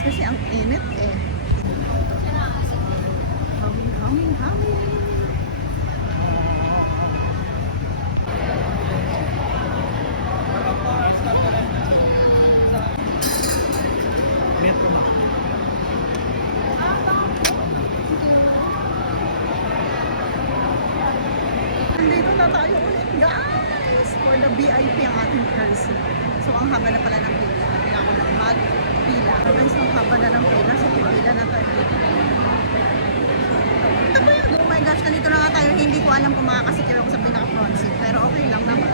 guys kasi ang init eh. Hangin. Metro ba? Nandito na tayo ulit guys for the VIP ang ating person. So ang haba na pala ng pila. Kaya ako nang magpila. Guys, ang haba na ng pila. So pila na tayo dito. Ito ba yun? Oh my gosh, nandito na nga tayo. Hindi ko alam kung makakasikir ako sa pinaka-front seat. Pero okay lang naman.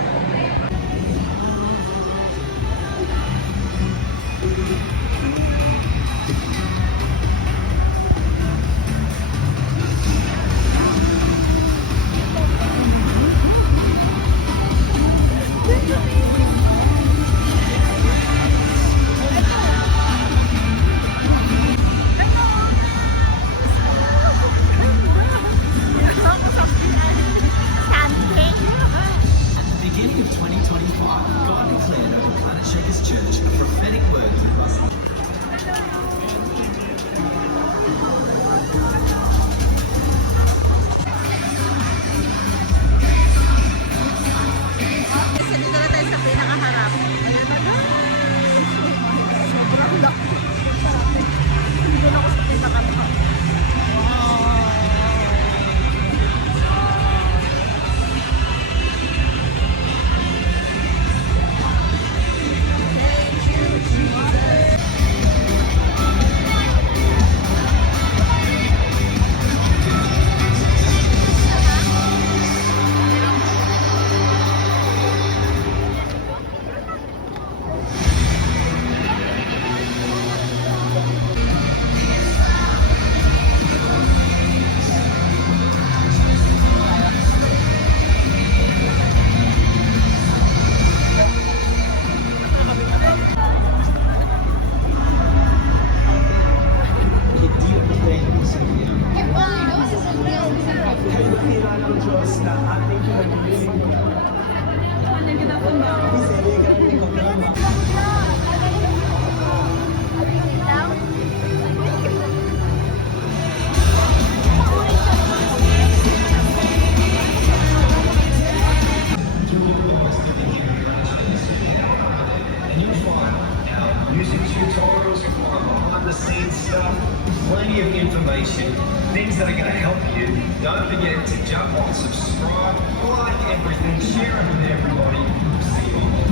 Music tutorials, behind the scenes stuff, plenty of information, things that are going to help you. Don't forget to jump on, subscribe, like everything, share it with everybody. See you all.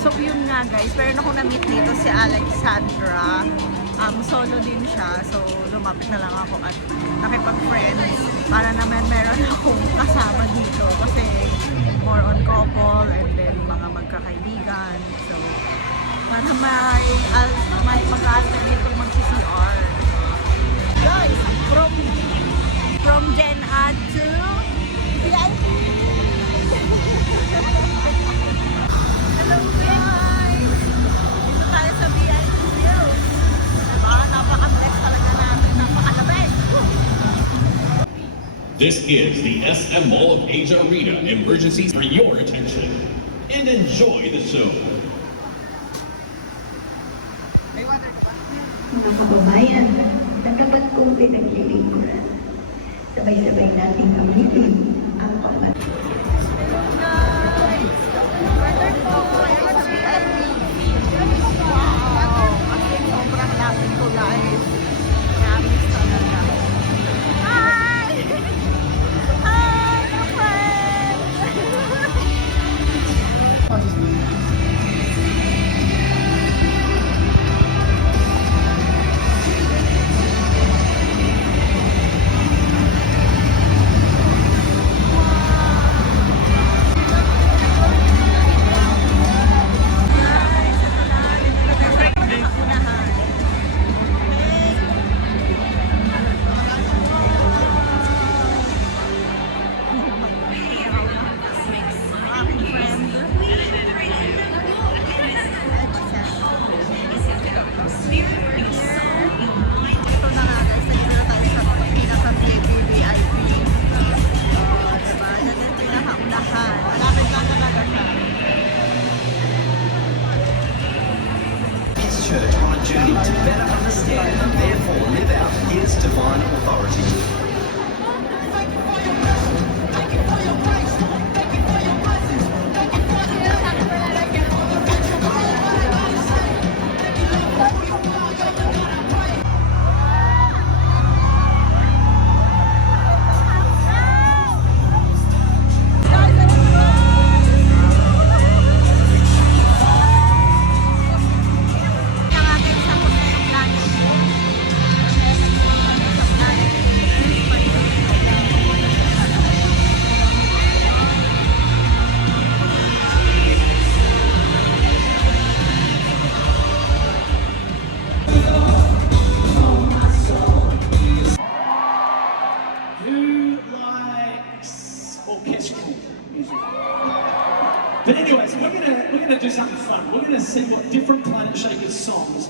So yun nga guys, meron ako na-meet dito si Alexandra. Solo din siya. So lumapit na lang ako at nakipag-friends para naman meron akong kasama dito kasi more on couple and then mga magkakaibigan. So para may mag-alter dito mag-CCR. Guys, from Gen Ad to VIP. Hello guys! Dito tayo sa VIP Hills. Diba? Napaka-bless talaga natin. Napaka-labes. This is the SM Mall of Asia Arena emergency for your attention. And enjoy the show. May water ka ba? Mga kababayan, nagkabat kong pinaglilingkuran. Sabay-sabay natin gamitin ang pagmamahal. Hello guys! Weather po ngayon sa VIP. Wow! Kasi sobrang lapit ko guys. Promise talaga. Hi! Hi! My friends! But anyways, we're gonna do something fun. We're gonna see what different Planet Shakers songs